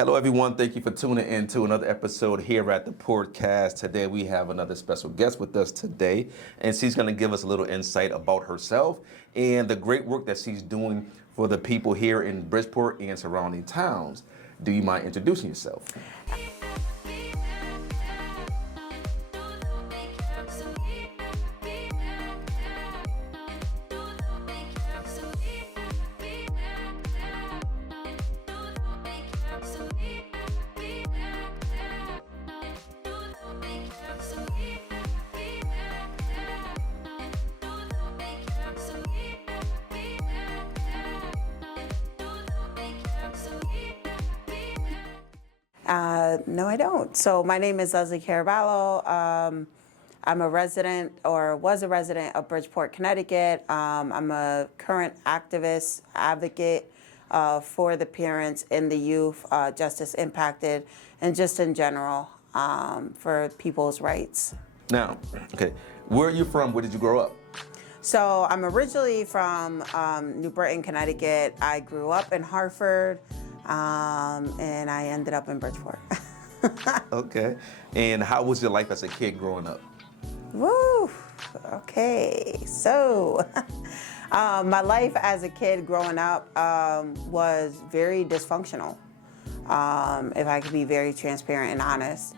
Hello, everyone. Thank you for tuning in to another episode here at the Podcast. Today, we have another special guest with us today, and she's going to give us a little insight about herself and the great work that she's doing for the people here in Bridgeport and surrounding towns. Do you mind introducing yourself? No, I don't. So my name is Caraballo. I'm a resident, or was a resident of Bridgeport, Connecticut. I'm a current activist, advocate for the parents and the youth, justice impacted, and just in general for people's rights. Now, okay, where are you from? Where did you grow up? So I'm originally from New Britain, Connecticut. I grew up in Hartford, and I ended up in Bridgeport. Okay. And how was your life as a kid growing up? Woo! Okay, so my life as a kid growing up was very dysfunctional, if I could be very transparent and honest.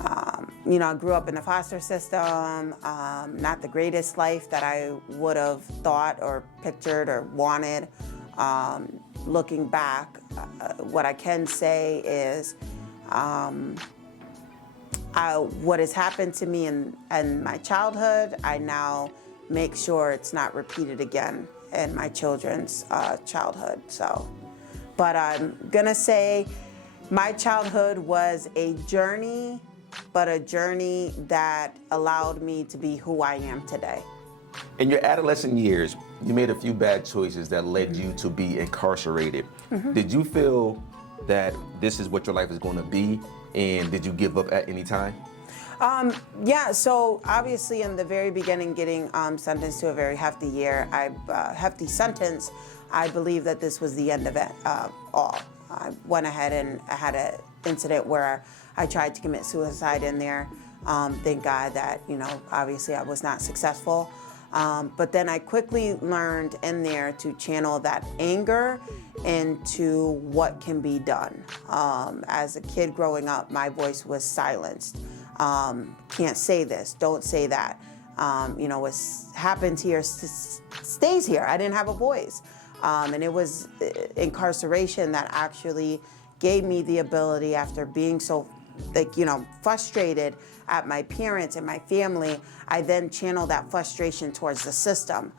I grew up in the foster system, not the greatest life that I would have thought or pictured or wanted. Looking back, what I can say is what has happened to me in my childhood, I now make sure it's not repeated again in my children's childhood. But I'm gonna say my childhood was a journey, but a journey that allowed me to be who I am today. In your adolescent years, you made a few bad choices that led you to be incarcerated. Mm-hmm. Did you feel that this is what your life is going to be, and did you give up at any time? Yeah, so obviously in the very beginning, getting sentenced to a very hefty sentence, I believe that this was the end of it all. I went ahead and had an incident where I tried to commit suicide in there. Thank God that, obviously I was not successful. But then I quickly learned in there to channel that anger into what can be done. As a kid growing up, my voice was silenced. Can't say this, don't say that. What's happened here stays here. I didn't have a voice. And it was incarceration that actually gave me the ability, after being so frustrated at my parents and my family, I then channeled that frustration towards the system,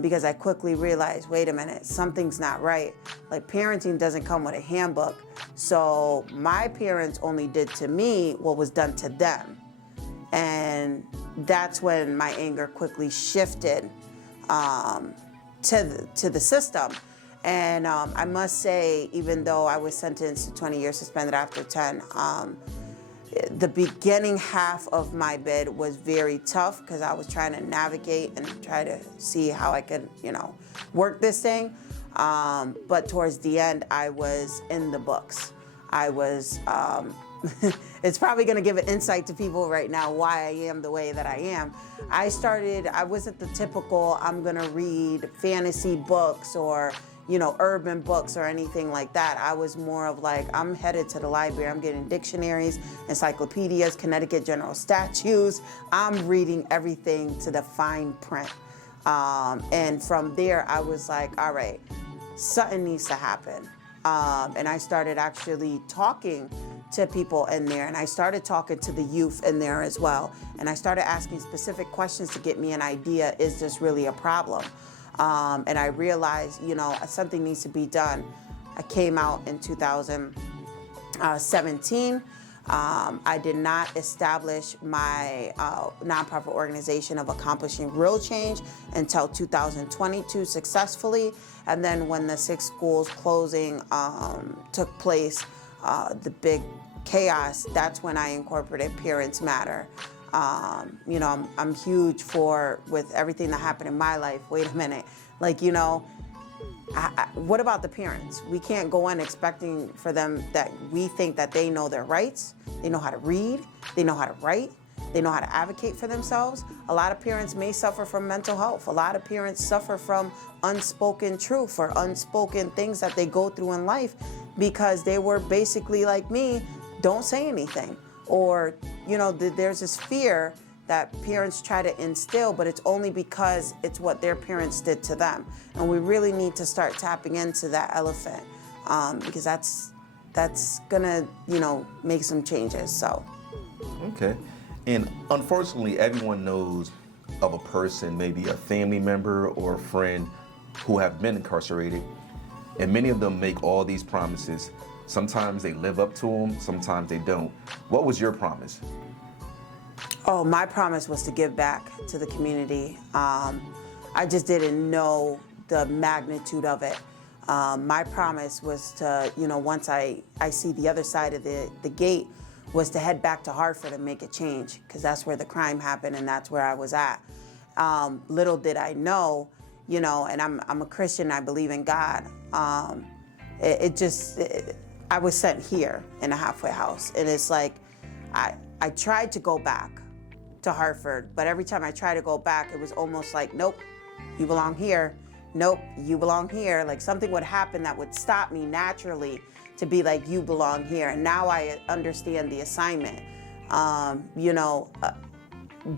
because I quickly realized, wait a minute, something's not right. Like, parenting doesn't come with a handbook. So my parents only did to me what was done to them. And that's when my anger quickly shifted to the system. And I must say, even though I was sentenced to 20 years suspended after 10, the beginning half of my bid was very tough because I was trying to navigate and try to see how I could, work this thing. But towards the end, I was in the books. I was, it's probably gonna give an insight to people right now why I am the way that I am. I wasn't the typical, I'm gonna read fantasy books or urban books or anything like that. I was more of like, I'm headed to the library, I'm getting dictionaries, encyclopedias, Connecticut general statutes. I'm reading everything to the fine print. And from there, I was like, all right, something needs to happen. And I started actually talking to people in there, and I started talking to the youth in there as well. And I started asking specific questions to get me an idea, is this really a problem? And I realized, something needs to be done. I came out in 2017. I did not establish my nonprofit organization of accomplishing real change until 2022 successfully. And then when the 6 schools closing took place, the big chaos, that's when I incorporated Parents Matter. I'm huge with everything that happened in my life. Wait a minute, what about the parents? We can't go in expecting for them that we think that they know their rights, they know how to read, they know how to write, they know how to advocate for themselves. A lot of parents may suffer from mental health. A lot of parents suffer from unspoken truth or unspoken things that they go through in life because they were basically like me, don't say anything. Or, there's this fear that parents try to instill, but it's only because it's what their parents did to them. And we really need to start tapping into that elephant because that's gonna, make some changes, so. Okay. And unfortunately, everyone knows of a person, maybe a family member or a friend who have been incarcerated, and many of them make all these promises. Sometimes they live up to them, sometimes they don't. What was your promise? Oh, my promise was to give back to the community. I just didn't know the magnitude of it. My promise was to, once I see the other side of the gate, was to head back to Hartford and make a change, because that's where the crime happened and that's where I was at. Little did I know, and I'm a Christian, I believe in God. I was sent here in a halfway house, and it's like, I tried to go back to Hartford, but every time I tried to go back, it was almost like, nope, you belong here. Nope, you belong here. Like something would happen that would stop me naturally to be like, you belong here. And now I understand the assignment.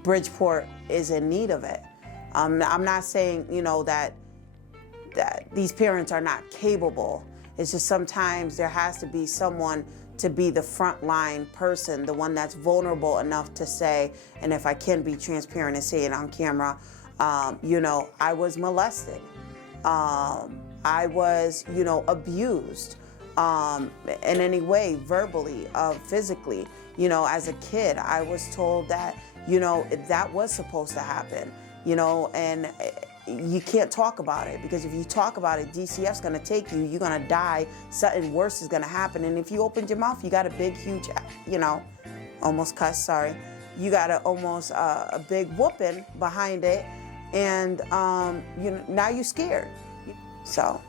Bridgeport is in need of it. I'm not saying, that these parents are not capable. It's just sometimes there has to be someone to be the frontline person, the one that's vulnerable enough to say, and if I can be transparent and say it on camera, I was molested. I was, abused in any way, verbally, physically. As a kid, I was told that, that was supposed to happen, and you can't talk about it, because if you talk about it, DCF's gonna take you, you're gonna die, something worse is gonna happen. And if you opened your mouth, you got a big, huge, almost cuss, sorry. You got a big whooping behind it, and now you're scared, So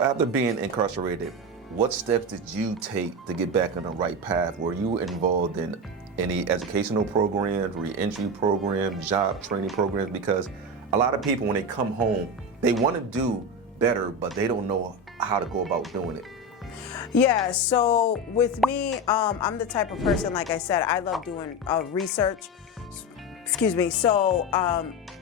after being incarcerated, what steps did you take to get back on the right path? Were you involved in any educational programs, reentry programs, job training programs? Because a lot of people, when they come home, they want to do better, but they don't know how to go about doing it. Yeah, so with me, I'm the type of person, like I said, I love doing research. Excuse me. So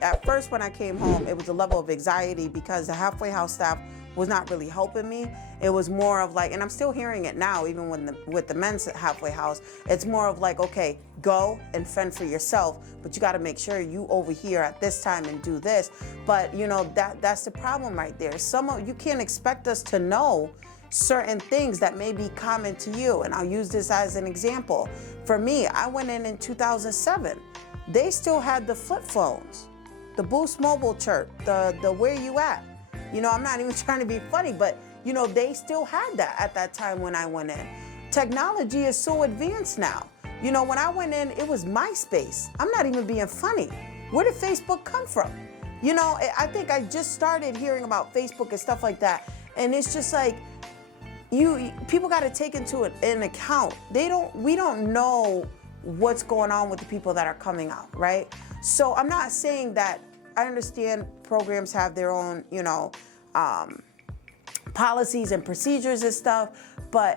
at first when I came home, it was a level of anxiety because the halfway house staff was not really helping me. It was more of like, and I'm still hearing it now, even with the men's halfway house, it's more of like, okay, go and fend for yourself, but you got to make sure you over here at this time and do this. But that's the problem right there. You can't expect us to know certain things that may be common to you. And I'll use this as an example. For me, I went in 2007. They still had the flip phones, the Boost Mobile chirp, the where you at. I'm not even trying to be funny, but they still had that at that time when I went in. Technology is so advanced now. When I went in, it was MySpace. I'm not even being funny. Where did Facebook come from? I think I just started hearing about Facebook and stuff like that. And it's just like, people got to take into an account. We don't know what's going on with the people that are coming out, right? So I'm not saying that. I understand programs have their own, policies and procedures and stuff,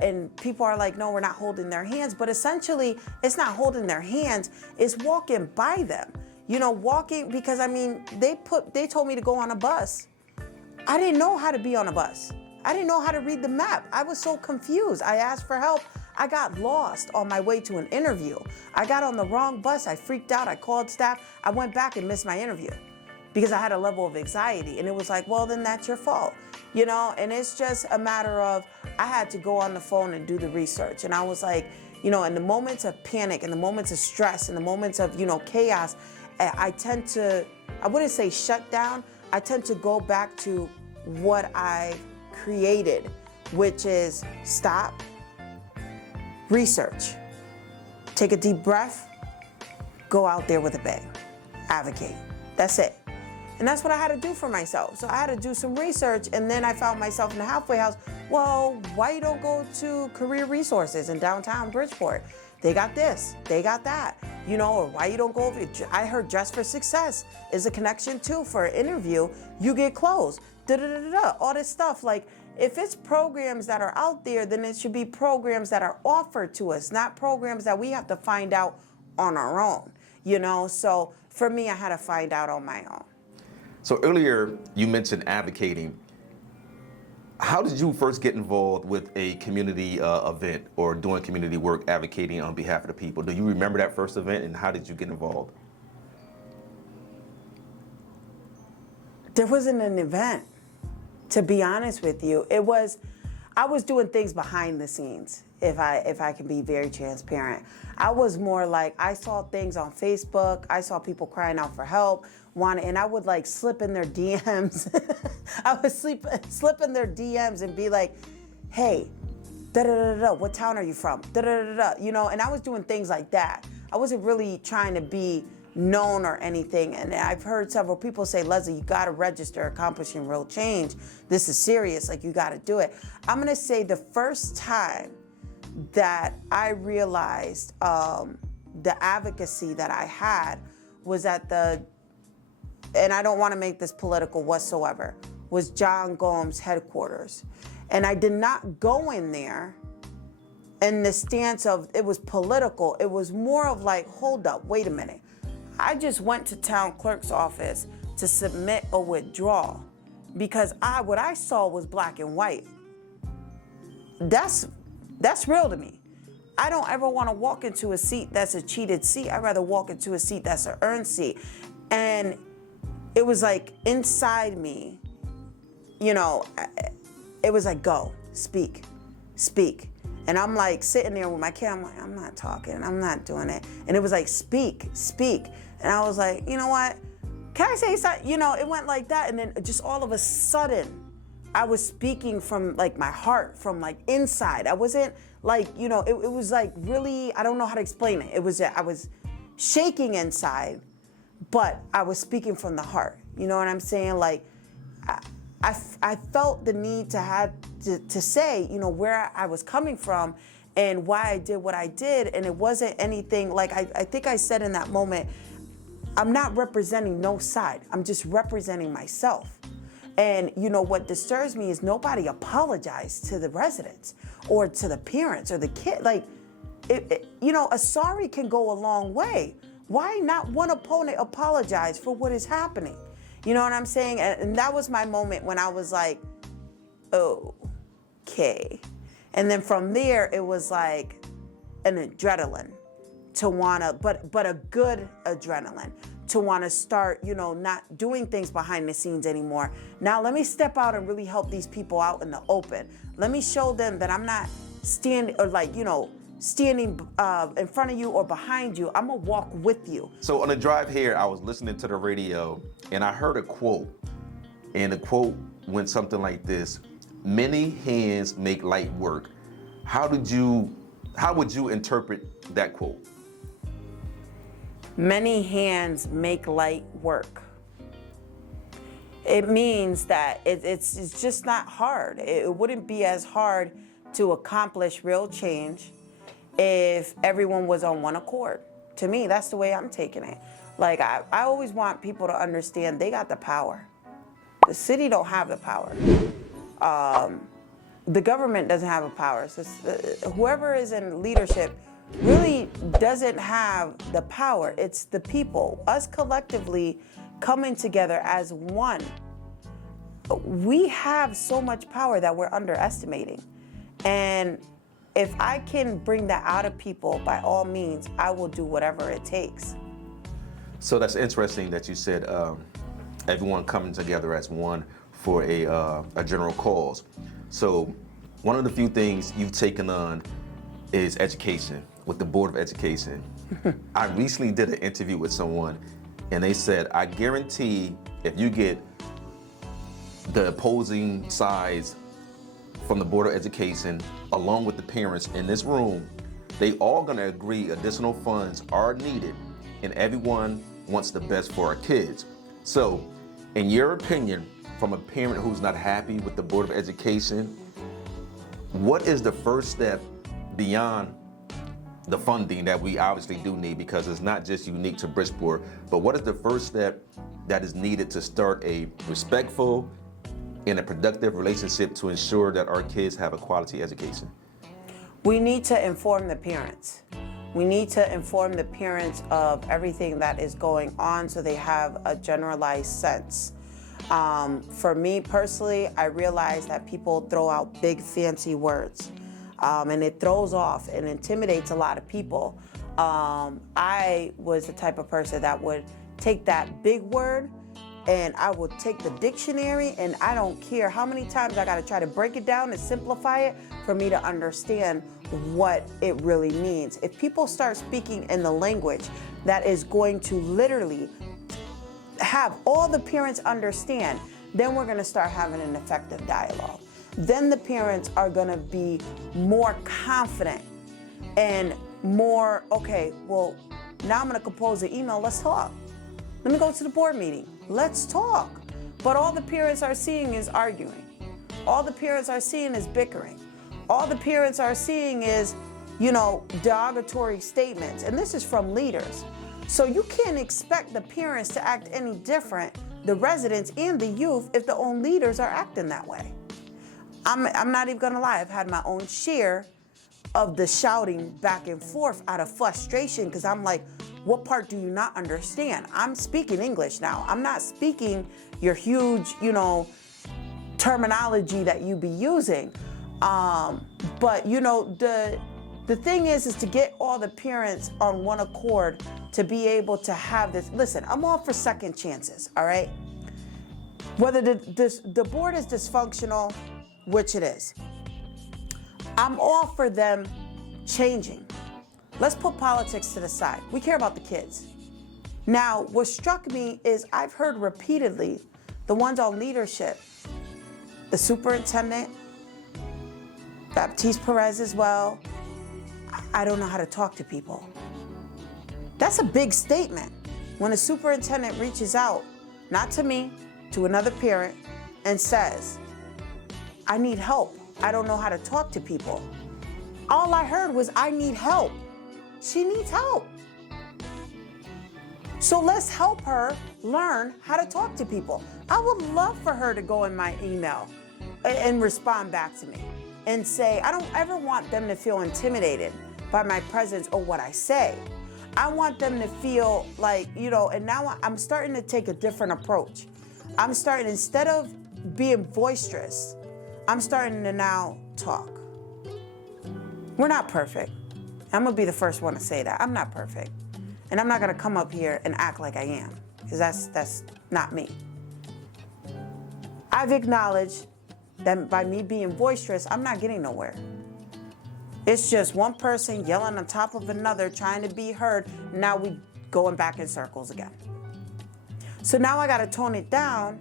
and people are like, no, we're not holding their hands. But essentially, it's not holding their hands, it's walking by them. Walking, because they told me to go on a bus. I didn't know how to be on a bus. I didn't know how to read the map. I was so confused. I asked for help. I got lost on my way to an interview. I got on the wrong bus. I freaked out. I called staff. I went back and missed my interview because I had a level of anxiety. And it was like, well, then that's your fault. And it's just a matter of, I had to go on the phone and do the research. And I was like, in the moments of panic, in the moments of stress, in the moments of, chaos, I tend to, I wouldn't say shut down. I tend to go back to what I created, which is stop, research, take a deep breath, go out there with a bang, advocate. That's it. And that's what I had to do for myself. So I had to do some research, and then I found myself in the halfway house. Well, why you don't go to Career Resources in downtown Bridgeport? They got this, they got that, you know, or why you don't go over, I heard Dress for Success is a connection too for an interview, you get clothes, all this stuff. Like, if it's programs that are out there, then it should be programs that are offered to us, not programs that we have to find out on our own, you know? So for me, I had to find out on my own. So earlier you mentioned advocating. How did you first get involved with a community event or doing community work advocating on behalf of the people? Do you remember that first event, and how did you get involved? There wasn't an event, to be honest with you. I was doing things behind the scenes, if I can be very transparent. I was more like, I saw things on Facebook, I saw people crying out for help, and I would like slip in their DMs. I would slip in their DMs and be like, hey, what town are you from? You know, and I was doing things like that. I wasn't really trying to be known or anything. And I've heard several people say, Leslie, you gotta register Accomplishing Real Change. This is serious, like you gotta do it. I'm gonna say the first time that I realized the advocacy that I had was at and I don't wanna make this political whatsoever, was John Gomes' headquarters. And I did not go in there in the stance of it was political. It was more of like, hold up, wait a minute. I just went to town clerk's office to submit a withdrawal because what I saw was black and white. That's real to me. I don't ever want to walk into a seat that's a cheated seat. I'd rather walk into a seat that's an earned seat. And it was like inside me, you know, it was like, go, speak. And I'm like sitting there with my camera, I'm like, I'm not talking, I'm not doing it. And it was like, speak. And I was like, you know what? Can I say something? You know, it went like that. And then just all of a sudden, I was speaking from like my heart, from like inside. I wasn't like, you know, it was like really, I don't know how to explain it. I was shaking inside, but I was speaking from the heart. You know what I'm saying? Like, I felt the need to say, you know, where I was coming from and why I did what I did. And it wasn't anything like, I think I said in that moment, I'm not representing no side. I'm just representing myself. And you know, what disturbs me is nobody apologized to the residents or to the parents or the kid. Like, you know, a sorry can go a long way. Why not one opponent apologize for what is happening? You know what I'm saying? And that was my moment when I was like, okay. And then from there, it was like an adrenaline to wanna, but a good adrenaline to wanna start, you know, not doing things behind the scenes anymore. Now let me step out and really help these people out in the open. Let me show them that I'm not standing or like, you know, standing in front of you or behind you. I'm gonna walk with you. So on the drive here, I was listening to the radio and I heard a quote, and the quote went something like this: many hands make light work. How would you interpret that quote? Many hands make light work. It means that it's just not hard. It wouldn't be as hard to accomplish real change if everyone was on one accord. To me, that's the way I'm taking it. Like, I always want people to understand they got the power. The city don't have the power. The government doesn't have a power. So whoever is in leadership really doesn't have the power. It's the people, us collectively coming together as one. We have so much power that we're underestimating. And if I can bring that out of people, by all means, I will do whatever it takes. So that's interesting that you said everyone coming together as one for a general cause. So one of the few things you've taken on is education with the Board of Education. I recently did an interview with someone and they said, I guarantee if you get the opposing sides from the Board of Education along with the parents in this room, they all gonna agree additional funds are needed and everyone wants the best for our kids. So In your opinion, from a parent who's not happy with the Board of Education, what is the first step beyond the funding that we obviously do need, because it's not just unique to Bridgeport, but what is the first step that is needed to start a respectful and a productive relationship to ensure that our kids have a quality education? We need to inform the parents. We need to inform the parents of everything that is going on so they have a generalized sense. For me personally, I realize that people throw out big fancy words, and it throws off and intimidates a lot of people. I was the type of person that would take that big word and I would take the dictionary, and I don't care how many times I gotta try to break it down and simplify it for me to understand what it really means. If people start speaking in the language that is going to literally have all the parents understand, then we're gonna start having an effective dialogue. Then the parents are gonna be more confident and more, okay, well, now I'm gonna compose an email, let's talk. Let me go to the board meeting, let's talk. But all the parents are seeing is arguing. All the parents are seeing is bickering. All the parents are seeing is, derogatory statements. And this is from leaders. So you can't expect the parents to act any different, the residents and the youth, if the own leaders are acting that way. I'm not even gonna lie, I've had my own share of the shouting back and forth out of frustration, because I'm like, what part do you not understand? I'm speaking English now. I'm not speaking your huge, terminology that you be using. But the thing is to get all the parents on one accord to be able to have this. Listen, I'm all for second chances, all right? Whether the board is dysfunctional, which it is, I'm all for them changing. Let's put politics to the side. We care about the kids. Now, what struck me is I've heard repeatedly the ones on leadership, the superintendent, Baptiste Perez as well, I don't know how to talk to people. That's a big statement. When a superintendent reaches out, not to me, to another parent, and says, I need help. I don't know how to talk to people. All I heard was, I need help. She needs help. So let's help her learn how to talk to people. I would love for her to go in my email and respond back to me and say, I don't ever want them to feel intimidated by my presence or what I say. I want them to feel like, and now I'm starting to take a different approach. I'm starting, instead of being boisterous, I'm starting to now talk. We're not perfect. I'm gonna be the first one to say that. I'm not perfect. And I'm not gonna come up here and act like I am, because that's not me. I've acknowledged that by me being boisterous, I'm not getting nowhere. It's just one person yelling on top of another, trying to be heard. Now we going back in circles again. So now I gotta tone it down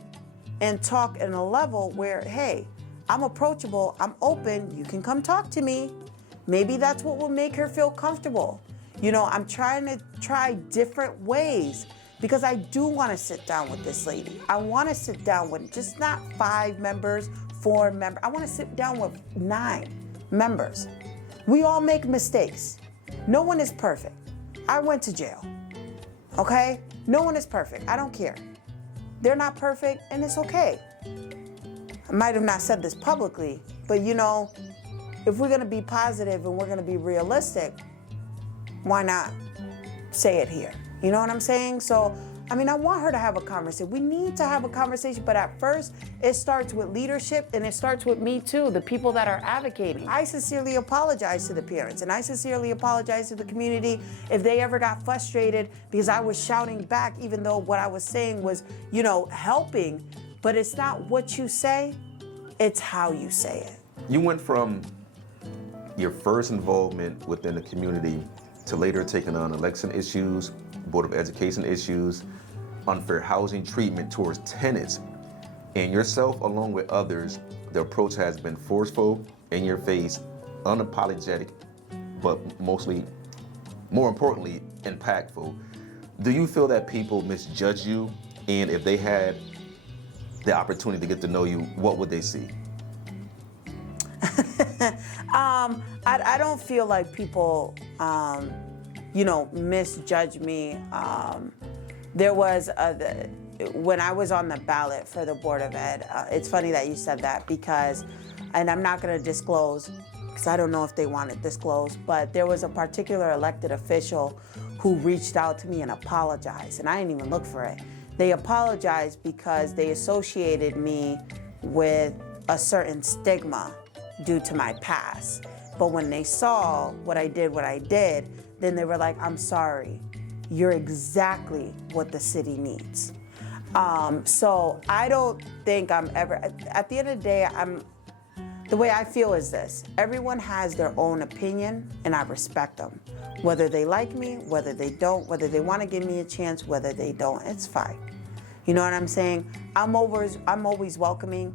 and talk in a level where, hey, I'm approachable, I'm open, you can come talk to me. Maybe that's what will make her feel comfortable. I'm trying to try different ways, because I do want to sit down with this lady. I want to sit down with just not 5 members, 4 members. I want to sit down with 9 members. We all make mistakes. No one is perfect. I went to jail, okay? No one is perfect. I don't care. They're not perfect, and it's okay. I might have not said this publicly, but if we're gonna be positive and we're gonna be realistic, why not say it here? You know what I'm saying? So, I want her to have a conversation. We need to have a conversation, but at first, it starts with leadership, and it starts with me too, the people that are advocating. I sincerely apologize to the parents, and I sincerely apologize to the community if they ever got frustrated because I was shouting back, even though what I was saying was, helping. But it's not what you say, it's how you say it. You went from your first involvement within the community to later taking on election issues, Board of Education issues, unfair housing treatment towards tenants. And yourself, along with others, the approach has been forceful, in your face, unapologetic, but more importantly, impactful. Do you feel that people misjudge you? And if they had the opportunity to get to know you, what would they see? I don't feel like people, misjudge me. There was when I was on the ballot for the Board of Ed, it's funny that you said that because, and I'm not going to disclose because I don't know if they want it disclosed, but there was a particular elected official who reached out to me and apologized, and I didn't even look for it. They apologized because they associated me with a certain stigma due to my past. But when they saw what I did, then they were like, I'm sorry, you're exactly what the city needs. So I don't think I'm ever, at the end of the day, the way I feel is this: everyone has their own opinion and I respect them. Whether they like me, whether they don't, whether they want to give me a chance, whether they don't, it's fine. You know what I'm saying? I'm always welcoming.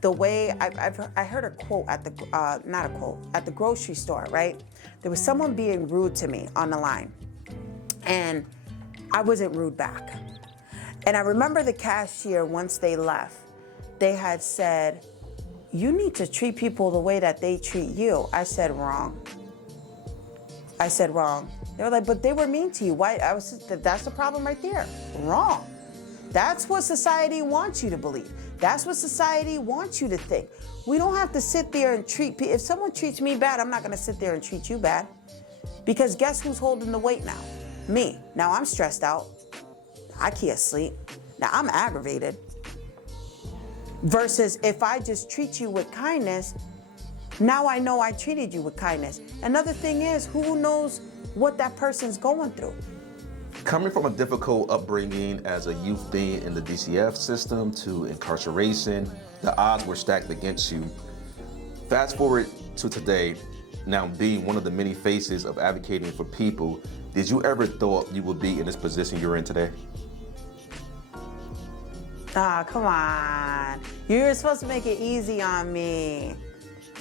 The way I heard a quote at the grocery store, right? There was someone being rude to me on the line, and I wasn't rude back. And I remember the cashier, once they left, they had said, you need to treat people the way that they treat you. I said, wrong. They were like, but they were mean to you. Why? That's the problem right there. Wrong. That's what society wants you to believe. That's what society wants you to think. We don't have to sit there and treat people. If someone treats me bad, I'm not going to sit there and treat you bad. Because guess who's holding the weight now? Me. Now I'm stressed out. I can't sleep. Now I'm aggravated. Versus if I just treat you with kindness, now I know I treated you with kindness. Another thing is, who knows what that person's going through? Coming from a difficult upbringing as a youth being in the DCF system to incarceration, the odds were stacked against you. Fast forward to today, now being one of the many faces of advocating for people, did you ever thought you would be in this position you're in today? Ah, come on. You were supposed to make it easy on me.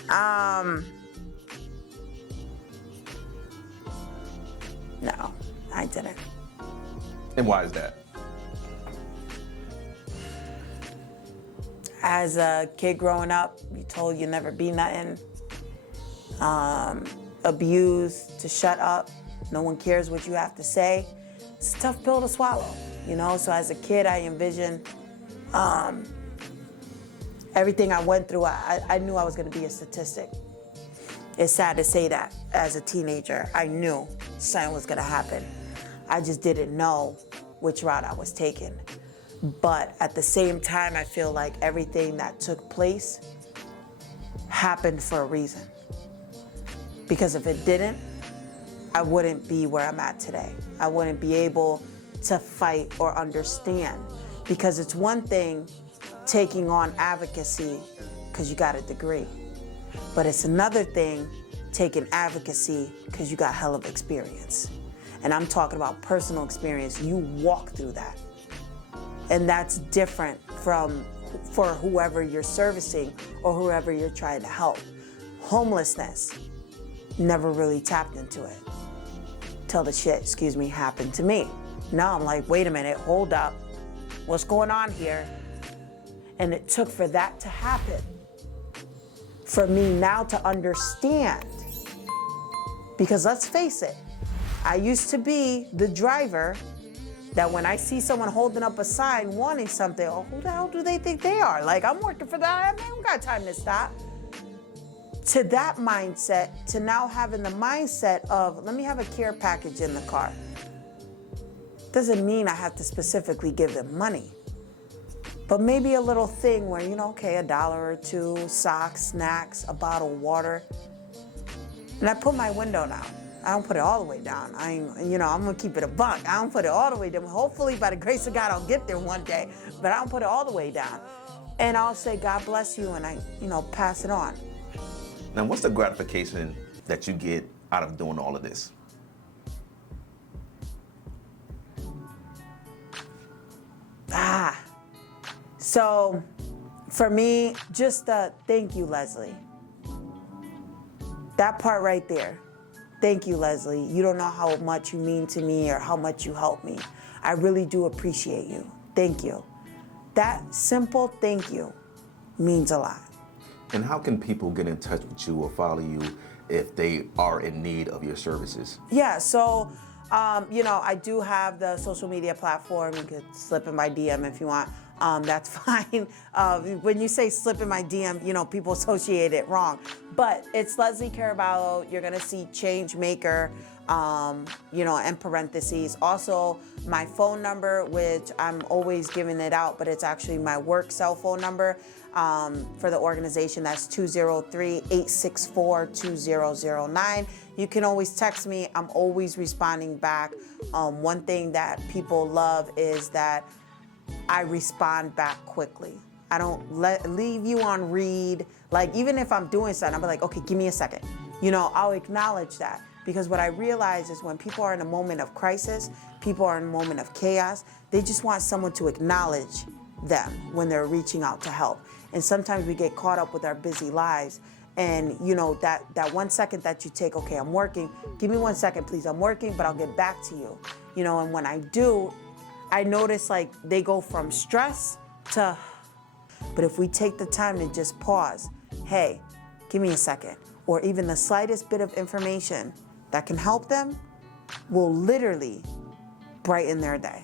No, I didn't. And why is that? As a kid growing up, you told you never be nothing. Abused to shut up. No one cares what you have to say. It's a tough pill to swallow, you know? So as a kid, I envisioned everything I went through. I knew I was gonna be a statistic. It's sad to say that. As a teenager, I knew something was gonna happen. I just didn't know which route I was taking. But at the same time, I feel like everything that took place happened for a reason. Because if it didn't, I wouldn't be where I'm at today. I wouldn't be able to fight or understand. Because it's one thing taking on advocacy because you got a degree. But it's another thing taking advocacy because you got hell of experience. And I'm talking about personal experience. You walk through that. And that's different for whoever you're servicing or whoever you're trying to help. Homelessness, never really tapped into it till the shit, happened to me. Now I'm like, wait a minute, hold up. What's going on here? And it took for that to happen. For me now to understand. Because let's face it, I used to be the driver that when I see someone holding up a sign wanting something, oh, who the hell do they think they are? Like, I'm working for that, I don't got time to stop. To that mindset, to now having the mindset of, let me have a care package in the car. Doesn't mean I have to specifically give them money. But maybe a little thing where, okay, $1 or $2, socks, snacks, a bottle of water. And I put my window down. I don't put it all the way down. I'm gonna keep it a buck. I don't put it all the way down. Hopefully, by the grace of God, I'll get there one day. But I don't put it all the way down. And I'll say, God bless you, and I, pass it on. Now, what's the gratification that you get out of doing all of this? So for me, just thank you, Leslie. That part right there. Thank you, Leslie. You don't know how much you mean to me or how much you help me. I really do appreciate you. Thank you. That simple thank you means a lot. And how can people get in touch with you or follow you if they are in need of your services? Yeah, so, I do have the social media platform. You could slip in my DM if you want. That's fine. When you say slip in my DM, people associate it wrong. But it's Leslie Caraballo. You're going to see change maker, in parentheses. Also, my phone number, which I'm always giving it out, but it's actually my work cell phone number for the organization. That's 203-864-2009. You can always text me. I'm always responding back. One thing that people love is that I respond back quickly. I don't leave you on read. Like, even if I'm doing something, I'll be like, okay, give me a second. I'll acknowledge that. Because what I realize is when people are in a moment of crisis, people are in a moment of chaos, they just want someone to acknowledge them when they're reaching out to help. And sometimes we get caught up with our busy lives. And that 1 second that you take, okay, I'm working, give me 1 second, please, I'm working, but I'll get back to you. And when I do, I notice like they go from stress to, but if we take the time to just pause, hey, give me a second, or even the slightest bit of information that can help them will literally brighten their day.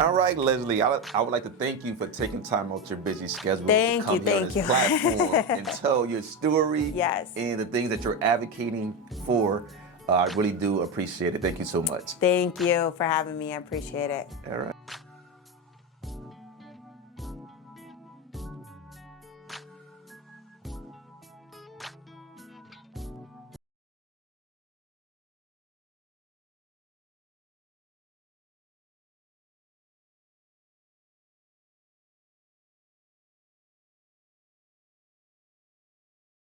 All right, Leslie, I would like to thank you for taking time out your busy schedule Thank to come you, here on thank this you. platform and tell your story Yes. and the things that you're advocating for. I really do appreciate it. Thank you so much. Thank you for having me. I appreciate it. All right.